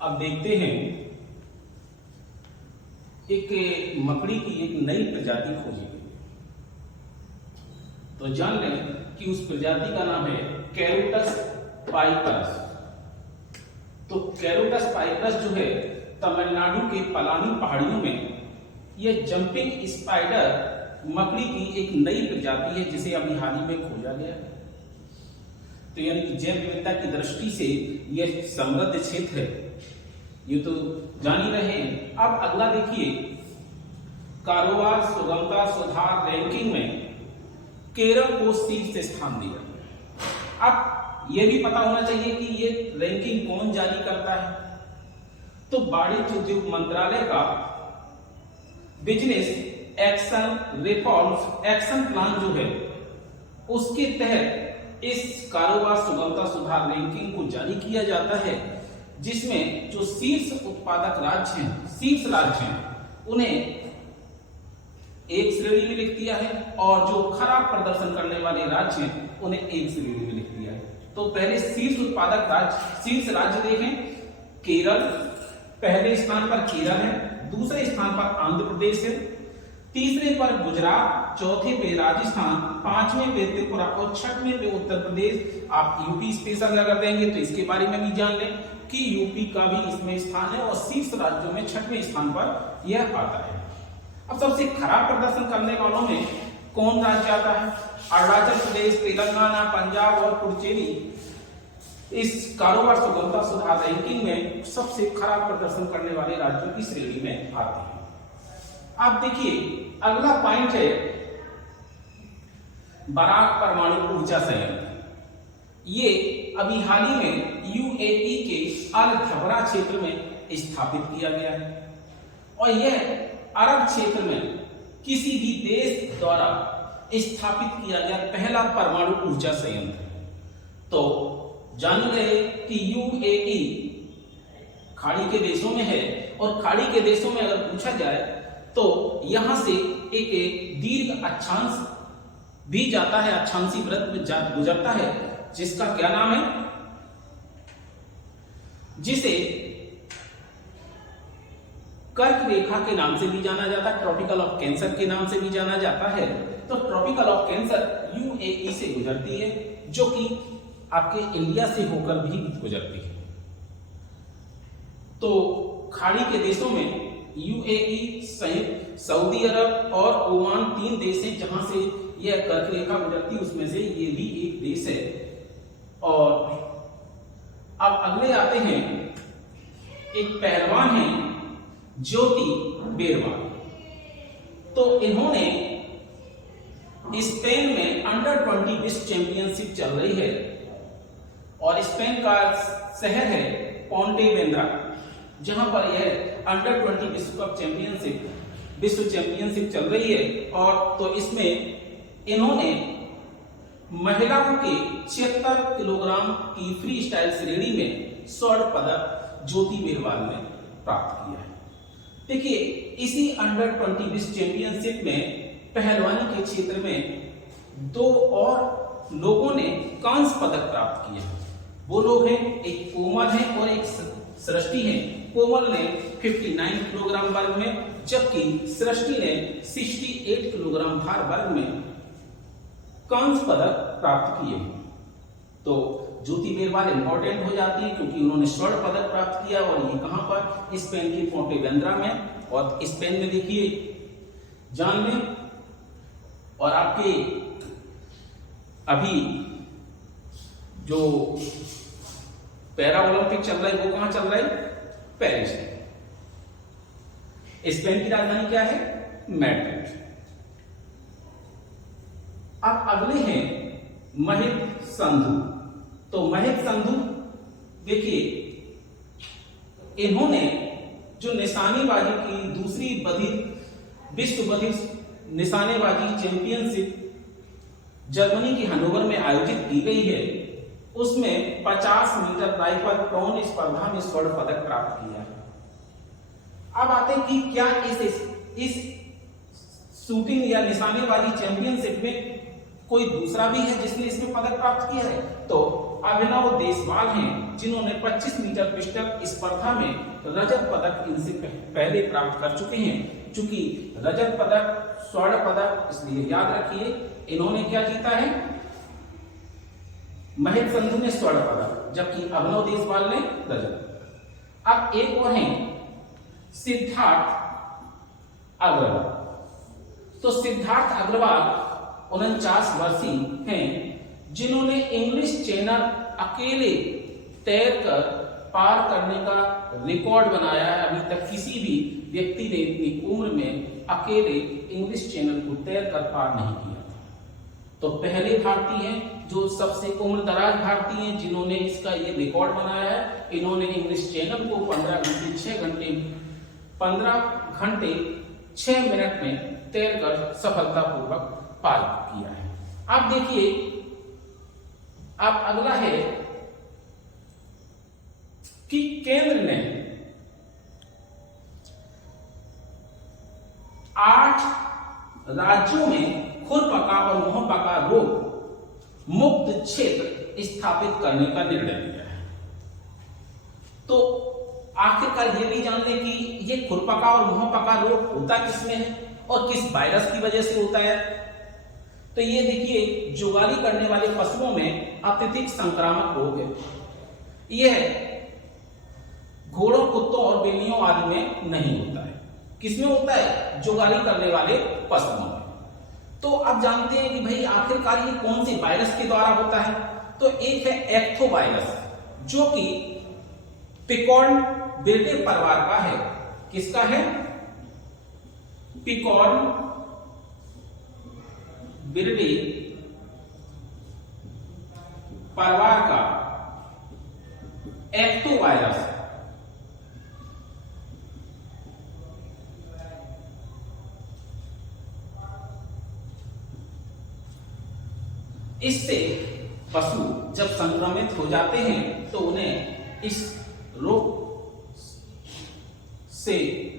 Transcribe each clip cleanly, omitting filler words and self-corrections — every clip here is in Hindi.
अब देखते हैं एक मकड़ी की एक नई प्रजाति खोजी गई। तो जान लें कि उस प्रजाति का नाम है कैरोटस पाइपरस। तो कैरोटस पाइपरस जो है तमिलनाडु के पलानी पहाड़ियों में यह जंपिंग स्पाइडर मकड़ी की एक नई प्रजाति है जिसे अभी हाल ही में खोजा गया है। तो यानी कि जैव विविधता की दृष्टि से यह समृद्ध क्षेत्र है, ये तो जान ही रहे हैं। अब अगला देखिए, कारोबार सुगमता सुधार रैंकिंग में केरल को शीर्ष स्थान दिया। अब यह भी पता होना चाहिए कि ये रैंकिंग कौन जारी करता है। तो वाणिज्य उद्योग मंत्रालय का business action reforms action plan जो है उसके तहत इस कारोबार सुगमता सुधार रैंकिंग को जारी किया जाता है, जिसमें जो शीर्ष उत्पादक राज्य हैं, शीर्ष राज्य हैं, उन्हें एक श्रेणी में लिख दिया है और जो खराब प्रदर्शन करने वाले राज्य हैं उन्हें एक श्रेणी में लिख दिया है। तो पहले शीर्ष उत्पादक राज्य, शीर्ष राज्य देखें, केरल पहले स्थान पर केरल है, दूसरे स्थान पर आंध्र प्रदेश है, तीसरे पर गुजरात, चौथे पे राजस्थान, पांचवें पे त्रिपुरा और छठवें पे उत्तर प्रदेश। आप यूपी स्पेशल अगर देंगे तो इसके बारे में भी जान लें कि यूपी का भी इसमें स्थान है और शीर्ष राज्यों में छठवें स्थान पर यह आता है। अब सबसे खराब प्रदर्शन करने वालों में कौन राज्य आता है? अरुणाचल प्रदेश, तेलंगाना, पंजाब और पुडुचेरी इस कारोबार सुगमता सुधार रैंकिंग में सबसे खराब प्रदर्शन करने वाले राज्यों की श्रेणी में आते हैं। आप देखिए अगला पॉइंट है बराक परमाणु ऊर्जा संयंत्र। ये अभी हाल ही में यूएई के अल धबरा क्षेत्र में स्थापित किया गया है और यह अरब क्षेत्र में किसी भी देश द्वारा स्थापित किया गया पहला परमाणु ऊर्जा संयंत्र है। तो जान रहे कि यूएई खाड़ी के देशों में है और खाड़ी के देशों में अगर पूछा जाए तो यहां से एक दीर्घ अक्षांश भी जाता है, अक्षांशी वृत्त में गुजरता है, जिसका क्या नाम है, जिसे कर्क रेखा के नाम से भी जाना जाता है, ट्रॉपिकल ऑफ कैंसर के नाम से भी जाना जाता है। तो ट्रॉपिकल ऑफ कैंसर यूएई से गुजरती है, जो कि आपके इंडिया से होकर भी गुजरती है। तो खाड़ी के देशों में यूएई, सऊदी अरब और ओमान तीन देश हैं जहां से यह कर्क रेखा गुजरती है, उसमें से ये भी एक देश है। और अब अगले आते हैं, एक पहलवान है ज्योति बेरवाल। तो इन्होंने स्पेन में अंडर 20 विश्व चैंपियनशिप चल रही है और स्पेन का शहर है पोंटेवेंद्रा, जहां पर यह अंडर 20 विश्व चैंपियनशिप चल रही है। और तो इसमें इन्होंने महिलाओं के 76 किलोग्राम की फ्री स्टाइल श्रेणी में स्वर्ण पदक ज्योति बेरवाल ने प्राप्त किया है। देखिए इसी अंडर 20 विश्व चैंपियनशिप में पहलवानी के क्षेत्र में दो और लोगों ने कांस्य पदक प्राप्त किया है। वो लोग हैं, एक कोमल है और एक सृष्टि है। कोमल ने 59 किलोग्राम वर्ग में, जबकि सृष्टि ने 68 किलोग्राम भार वर्ग में कांस्य पदक प्राप्त किए। तो ज्योति बेरवाल इंपॉर्टेंट हो जाती है क्योंकि उन्होंने स्वर्ण पदक प्राप्त किया और ये कहां पर, स्पेन के पोंटेवेंद्रा में। और स्पेन में देखिए जान लें। और आपके अभी जो पैरा ओलंपिक चल रहा है वो कहां चल रहा है? पेरिस। स्पेन की राजधानी क्या है? मैड्रिड। अब अगले हैं महित संधू। तो महित संधू देखिए, इन्होंने जो निशानेबाजी की दूसरी विश्व बधिर निशानेबाजी चैंपियनशिप जर्मनी की हनोवर में आयोजित की गई है, उसमें 50 मीटर राइफल टोन स्पर्धा में स्वर्ण पदक प्राप्त किया है। अब आते हैं कि क्या इस शूटिंग या निशानेबाजी चैंपियनशिप में कोई दूसरा भी है जिसने इसमें पदक प्राप्त किया है? तो अभिनव देशवाल हैं, जिन्होंने 25 मीटर पिस्टल स्पर्धा में रजत पदक इनसे पहले प्राप्त कर चुके हैं। चूंकि रजत पदक स्वर्ण पदक, इसलिए याद रखिए इन्होंने क्या जीता है, महेश संधू ने स्वर्ण पदक, जबकि अभिनव देशवाल ने रजत। अब एक और हैं सिद्धार्थ अग्रवाल। तो सिद्धार्थ अग्रवाल 49 वर्षीय हैं, जिन्होंने इंग्लिश चैनल अकेले तैरकर पार करने का रिकॉर्ड बनाया है। अभी तक किसी भी व्यक्ति ने इतनी उम्र में अकेले इंग्लिश चैनल को तैरकर पार नहीं किया था। तो पहले भारतीय हैं जो सबसे उम्रदराज भारतीय हैं जिन्होंने इसका ये रिकॉर्ड बनाया है। इन्होंने इंग्लिश चैनल को 15 घंटे 6 मिनट में तैरकर सफलतापूर्वक पार किया है। अब देखिए, अब अगला है कि केंद्र ने 8 राज्यों में खुरपका और मुंहपका रोग मुक्त क्षेत्र स्थापित करने का निर्णय लिया है। तो आखिरकार ये भी जान लें कि ये खुरपका और मुंहपका रोग होता किसमें है और किस वायरस की वजह से होता है। तो ये देखिए, जुगाली करने वाले पशुओं में अत्यधिक संक्रामक रोग है। यह घोड़ों, कुत्तों और बिल्लियों आदि में नहीं होता है। किसमें होता है? जुगाली करने वाले पशुओं में। तो अब जानते हैं कि भाई आखिरकार ये कौन सी वायरस के द्वारा होता है। तो एक है एक्थो वायरस, जो कि पिकॉर्न बिर्डे परिवार का है। किसका है? पिकॉर्न बिर्डे परिवार का एक्टो वायरस। इससे पशु जब संक्रमित हो जाते हैं तो उन्हें इस रोग से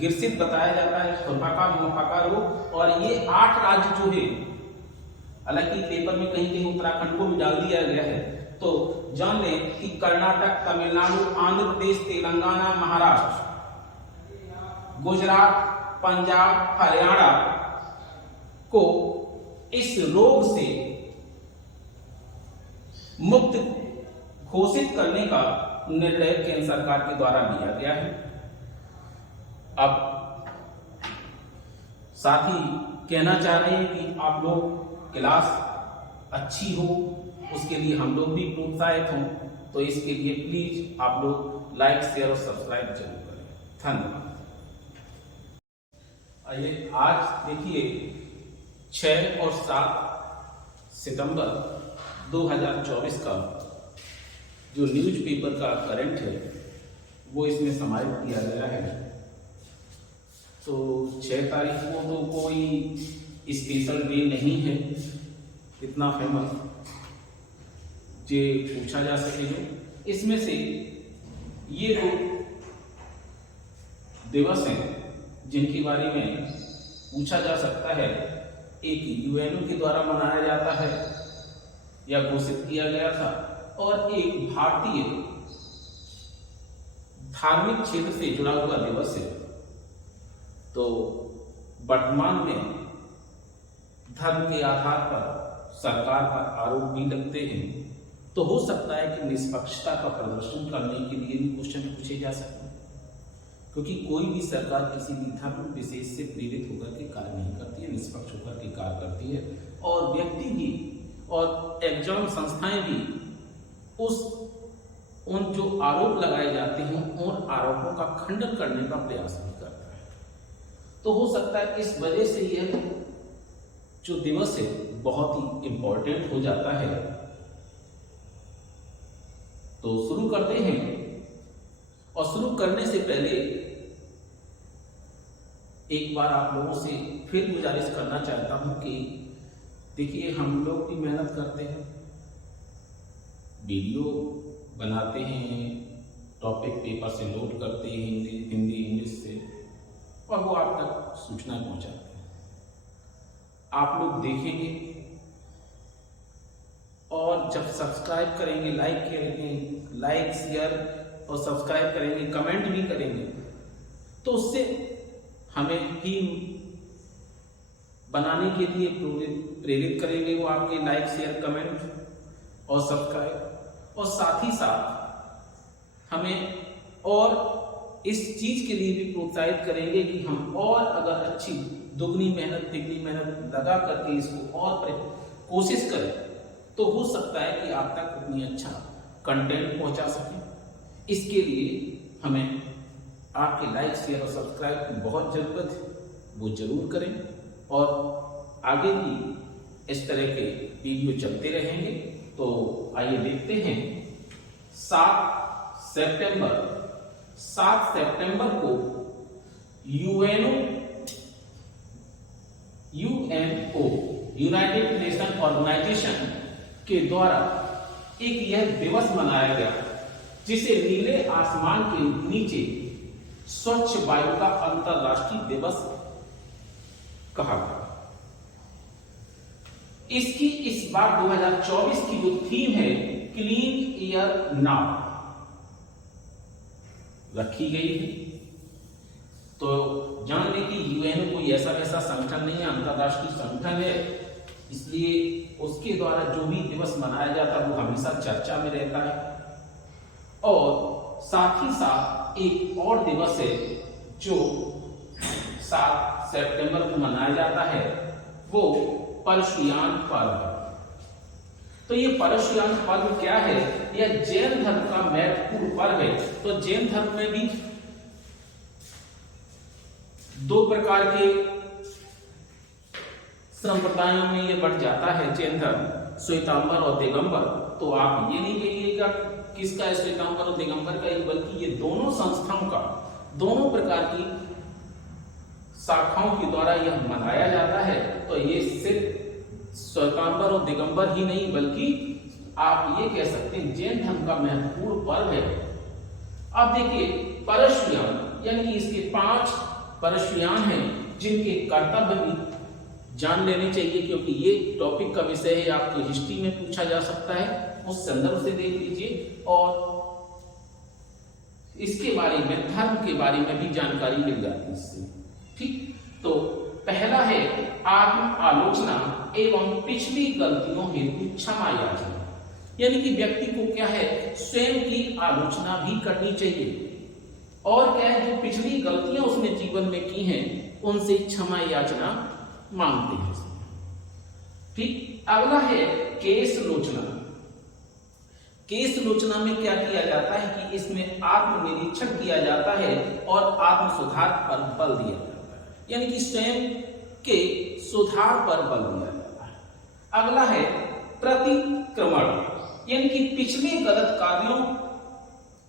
ग्रसित बताया जाता है, खुरपका मुंहपका रोग। और ये 8 राज्य जो है, हालांकि पेपर में कहीं कहीं उत्तराखंड को भी डाल दिया गया है, तो जान लें कि कर्नाटक, तमिलनाडु, आंध्र प्रदेश, तेलंगाना, महाराष्ट्र, गुजरात, पंजाब, हरियाणा को इस रोग से मुक्त घोषित करने का निर्णय केंद्र सरकार के द्वारा लिया गया है। अब साथ ही कहना चाह रहे हैं कि आप लोग क्लास अच्छी हो, उसके लिए हम लोग भी प्रोत्साहित हों। तो इसके लिए प्लीज आप लोग लाइक, शेयर और सब्सक्राइब जरूर करें। धन्यवाद। आइए आज देखिए 6 और 7 सितंबर 2024 का जो न्यूज़पेपर का करंट है वो इसमें समाहित किया गया है। तो 6 तारीख को तो कोई स्पेशल डे नहीं है इतना फेमस जे पूछा जा सके। जो इसमें से ये 2 दिवस हैं जिनके बारे में पूछा जा सकता है। एक यूएनओ के द्वारा मनाया जाता है या घोषित किया गया था, और एक भारतीय धार्मिक क्षेत्र से जुड़ा हुआ दिवस है। तो वर्तमान में धर्म के आधार पर सरकार पर आरोप भी लगते हैं, तो हो सकता है कि निष्पक्षता का प्रदर्शन करने के लिए भी क्वेश्चन पूछे जा सकते हैं, क्योंकि कोई भी सरकार किसी भी धर्म विशेष से प्रेरित होकर के कार्य नहीं करती है, निष्पक्ष होकर के कार्य करती है। और व्यक्ति भी और एग्जाम संस्थाएं भी उन जो आरोप लगाए जाते हैं उन आरोपों का खंडन करने का प्रयास भी करता है। तो हो सकता है इस वजह से यह जो दिवस है बहुत ही इंपॉर्टेंट हो जाता है। तो शुरू करते हैं, और शुरू करने से पहले एक बार आप लोगों से फिर गुजारिश करना चाहता हूं कि देखिए, हम लोग भी मेहनत करते हैं, वीडियो बनाते हैं, टॉपिक पेपर से नोट करते हैं हिंदी इंग्लिश से, और वो आप तक सूचना पहुंचाते हैं। आप लोग देखेंगे और और जब सब्सक्राइब करेंगे, लाइक शेयर और सब्सक्राइब करेंगे, कमेंट भी करेंगे, तो उससे हमें भी बनाने के लिए प्रेरित करेंगे वो आपके लाइक शेयर कमेंट और सब्सक्राइब। और साथ ही साथ हमें और इस चीज के लिए भी प्रोत्साहित करेंगे कि हम और अगर अच्छी दुगनी मेहनत तिगनी मेहनत लगा करके इसको और कोशिश करें तो हो सकता है कि आप तक उतनी अच्छा कंटेंट पहुंचा सके। इसके लिए हमें आपके लाइक शेयर और सब्सक्राइब की बहुत जरूरत है, वो जरूर करें और आगे भी इस तरह के वीडियो चलते रहेंगे। तो आइए देखते हैं 7 सितंबर को यूएनओ यूनाइटेड नेशन ऑर्गेनाइजेशन के द्वारा एक यह दिवस मनाया गया जिसे नीले आसमान के नीचे स्वच्छ वायु का अंतरराष्ट्रीय दिवस कहा गया। इसकी इस बार 2024 की जो थीम है क्लीन एयर नाउ रखी गई है। तो जान लें कि यूएनओ कोई ऐसा वैसा संगठन नहीं है, अंतरराष्ट्रीय संगठन है, इसलिए उसके द्वारा जो भी दिवस मनाया जाता है वो हमेशा चर्चा में रहता है। और साथ ही साथ एक और दिवस है जो 7 सितंबर को मनाया जाता है, वो परशुराम पर्व है। तो ये परशुराम पर्व क्या है? यह जैन धर्म का महत्वपूर्ण पर्व है। तो जैन धर्म में भी 2 प्रकार के संप्रदायों में ये बढ़ जाता है जैन धर्म, श्वेतांबर और दिगंबर। तो आप ये नहीं कहिएगा किसका है श्वेतांबर और दिगंबर का, बल्कि ये दोनों संस्थाओं का, दोनों प्रकार की शाखाओं के द्वारा यह मनाया जाता है। तो ये सिर्फ श्वेतांबर और दिगंबर ही नहीं बल्कि आप ये कह सकते हैं जैन धर्म का महत्वपूर्ण पर्व है। अब देखिए परशुराम यानी कि इसके 5 परशुराम हैं जिनके कर्तव्य भी जान लेने चाहिए, क्योंकि ये टॉपिक का विषय है, आपकी हिस्ट्री में पूछा जा सकता है, उस संदर्भ से देख लीजिए और इसके बारे में, धर्म के बारे में भी जानकारी मिल जाती है इससे। ठीक, तो पहला है आत्म आलोचना एवं पिछली गलतियों हेतु क्षमा याचना। यानी कि व्यक्ति को क्या है, स्वयं की आलोचना भी करनी चाहिए और क्या है, जो पिछली गलतियां उसने जीवन में की हैं उनसे क्षमा याचना मांगते हैं। ठीक, अगला है केस लोचना। केस लोचना में क्या किया जाता है कि इसमें आत्मनिरीक्षण किया जाता है और आत्म सुधार पर बल दिया जाता है, यानी कि स्वयं के सुधार पर बल दिया जाता है। अगला है प्रतिक्रमण, यानी कि पिछले गलत कार्यों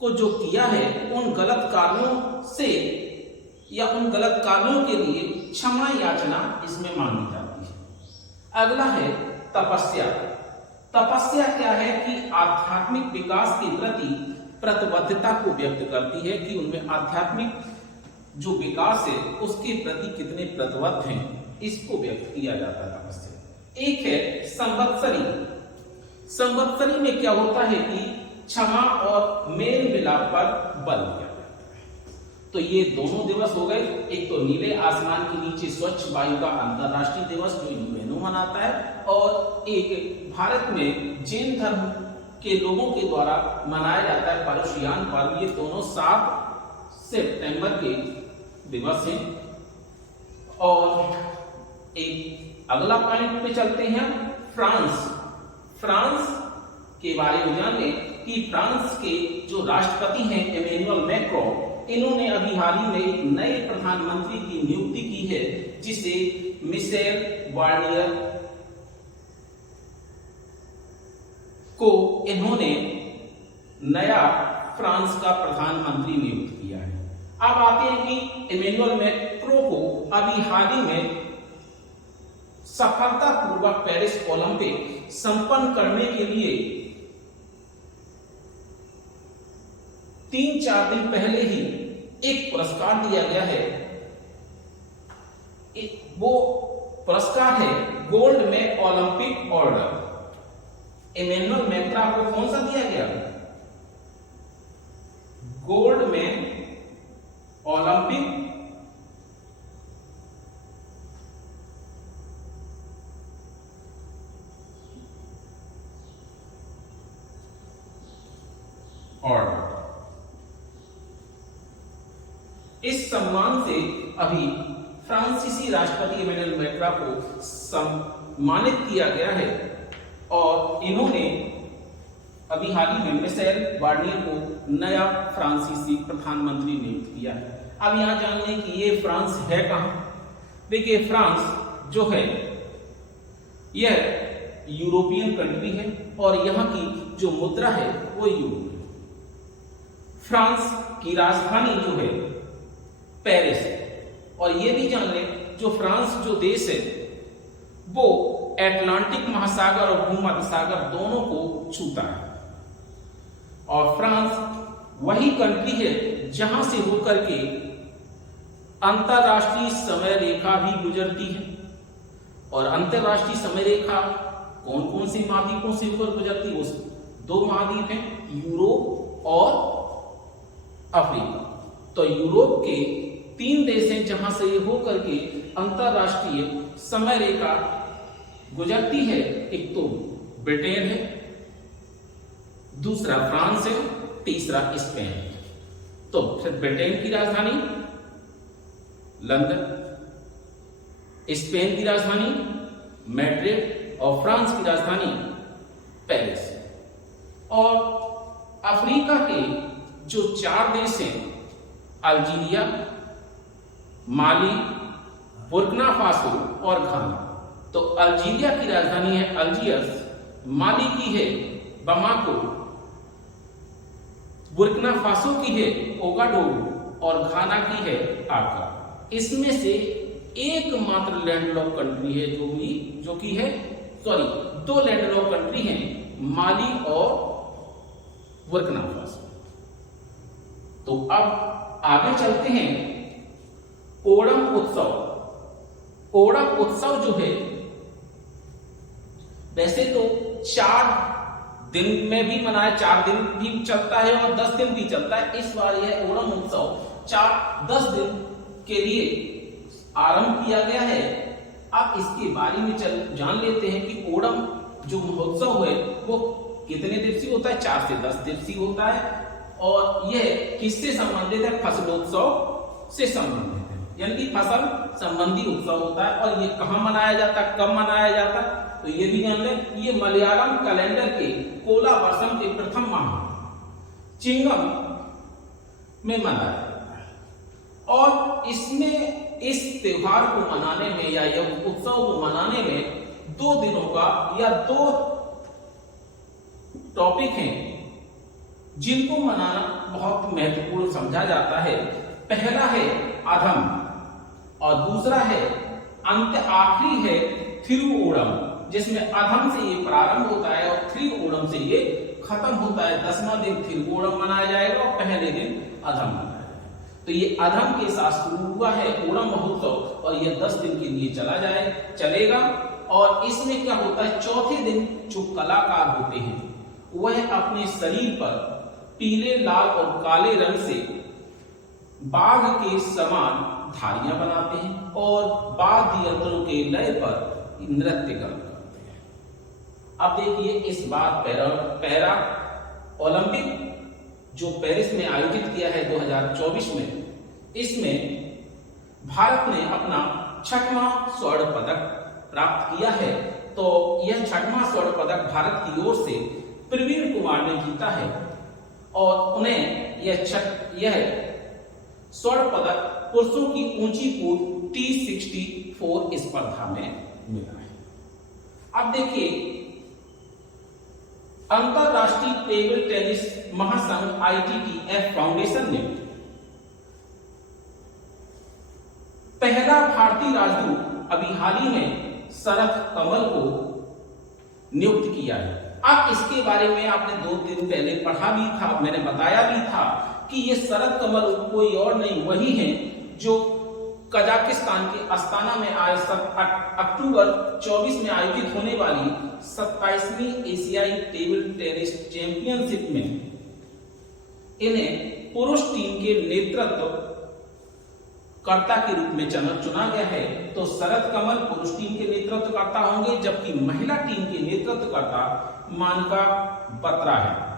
को जो किया है उन गलत कार्यों से या उन गलत कार्यों के लिए क्षमा याचना इसमें मांगी जाती है। अगला है तपस्या। तपस्या क्या है कि आध्यात्मिक विकास के प्रति प्रतिबद्धता को व्यक्त करती है कि उनमें आध्यात्मिक जो विकास है उसके प्रति कितने प्रतिबद्ध हैं, इसको व्यक्त किया जाता है तपस्या। एक है संवत्सरी। संवत्सरी में क्या होता है कि क्षमा और मेल मिलाप पर बल दिया जाता है। तो ये दोनों दिवस हो गए, एक तो नीले आसमान के नीचे स्वच्छ वायु का अंतरराष्ट्रीय दिवस जो यूएनओ मनाता है, और एक भारत में जैन धर्म के लोगों के द्वारा मनाया जाता है परशुराम पर्व। ये दोनों 7 सितंबर के दिवस हैं। और एक अगला पॉइंट पे चलते हैं, फ्रांस के बारे में जान लें कि फ्रांस के जो राष्ट्रपति हैं इमैनुअल मैक्रोन, इन्होंने अभी हाल ही में एक नए प्रधानमंत्री की नियुक्ति की है जिसे मिशेल बार्नियर को इन्होंने नया फ्रांस का प्रधानमंत्री नियुक्त किया है। अब आते हैं कि इमैनुअल मैक्रोन को अभी हाल ही में सफलतापूर्वक पेरिस ओलंपिक संपन्न करने के लिए 3-4 दिन पहले ही एक पुरस्कार दिया गया है। वो पुरस्कार है गोल्ड में ओलंपिक ऑर्डर। इमैनुअल मैक्रा को कौन सा दिया गया? गोल्ड में ओलंपिक ऑर्डर। इस सम्मान से अभी फ्रांसीसी राष्ट्रपति इमैनुअल मैक्रा को सम्मानित किया गया है और इन्होंने अभी हाल ही में मिशेल बार्नियर को नया फ्रांसीसी प्रधानमंत्री नियुक्त किया है। अब यहां जान लें कि ये फ्रांस है कहां। देखिए फ्रांस जो है यह यूरोपियन कंट्री है और यहां की जो मुद्रा है वो यूरो है। फ्रांस की राजधानी जो है पेरिस है और ये भी जान लें जो फ्रांस जो देश है वो अटलांटिक महासागर और भूमध्य सागर दोनों को छूता है और फ्रांस वही कंट्री है जहां से होकर के अंतरराष्ट्रीय समय रेखा भी गुजरती है और अंतरराष्ट्रीय समय रेखा कौन कौन से महाद्वीपों से होकर गुजरती है? दो महाद्वीप हैं, यूरोप और अफ्रीका। तो यूरोप के 3 देश हैं जहां से ये होकर के अंतरराष्ट्रीय समय रेखा गुजरती है। एक तो ब्रिटेन है, दूसरा फ्रांस है, तीसरा स्पेन है। तो फिर ब्रिटेन की राजधानी लंदन, स्पेन की राजधानी मैड्रिड और फ्रांस की राजधानी पेरिस। और अफ्रीका के जो 4 देश हैं अल्जीरिया, माली, बुर्किना फासो और घाना। तो अल्जीरिया की राजधानी है अल्जियर्स, माली की है बमाको, बुर्किना फासो की है ओगाडोगो और घाना की है आका। इसमें से एकमात्र लैंडलॉक कंट्री है जो कि है 2 लैंडलॉक कंट्री हैं, माली और बुर्किना फासो। तो अब आगे चलते हैं। ओणम उत्सव। ओणम उत्सव जो है वैसे तो 4 दिन में भी मनाया, 4 दिन भी चलता है और 10 दिन भी चलता है। इस बार यह ओणम उत्सव 10 दिन के लिए आरंभ किया गया है। अब इसके बारे में जान लेते हैं कि ओणम जो महोत्सव है वो कितने दिवसीय होता है? 4 से 10 दिवसीय होता है और यह किससे संबंधित है? फसलोत्सव से संबंधित है, यानी कि फसल संबंधी उत्सव होता है। और ये कहां मनाया जाता है, कब मनाया जाता है? तो ये भी जान लें, ये मलयालम कैलेंडर के कोला वर्षम के प्रथम माह चिंगम में मनाया जाता है और इसमें इस त्योहार को मनाने में या यह उत्सव को मनाने में 2 दिनों का या 2 टॉपिक हैं जिनको मनाना बहुत महत्वपूर्ण समझा जाता है। पहला है अधम और दूसरा है अंत, आखिरी है थिरुओणम, जिसमें अधम से ये प्रारंभ होता है और थिरुओणम से ये खत्म होता है। 10वां दिन थिरुओणम मनाया जाएगा और पहले दिन अधम मनाया जाएगा। तो ये अधम के साथ शुरू हुआ है ओणम महोत्सव और ये 10 दिन के लिए चलेगा। और इसमें क्या होता है? चौथे दिन जो कलाकार होते हैं वह अपने शरीर पर पीले, लाल और काले रंग से बाघ के समान धारियां बनाते हैं और वाद्य यंत्रों के लय पर नृत्य करते हैं। अब देखिए इस बार पैरा ओलंपिक जो पेरिस में आयोजित किया है 2024 में, इसमें भारत ने अपना 6वां स्वर्ण पदक प्राप्त किया है। तो यह 6वां स्वर्ण पदक भारत की ओर से प्रवीण कुमार ने जीता है और उन्हें यह स्वर्ण पदक पुरुषों की ऊंची कूद T64 स्पर्धा में मिला है। अब देखिए अंतरराष्ट्रीय टेबल टेनिस महासंघ ITTF फाउंडेशन ने पहला भारतीय राजदूत अभी हाल ही में शरथ कमल को नियुक्त किया है। अब इसके बारे में आपने 2 दिन पहले पढ़ा भी था, मैंने बताया भी था कि ये शरथ कमल कोई और नहीं, वही है जो कजाकिस्तान के अस्ताना में आज अक्टूबर 24 में आयोजित होने वाली 27वीं एशियाई टेबल टेनिस चैंपियनशिप में इन्हें पुरुष टीम के नेतृत्व कर्ता के रूप में चुना गया है। तो शरद कमल पुरुष टीम के नेतृत्व कर्ता होंगे, जबकि महिला टीम के नेतृत्व कर्ता मानका बत्रा है।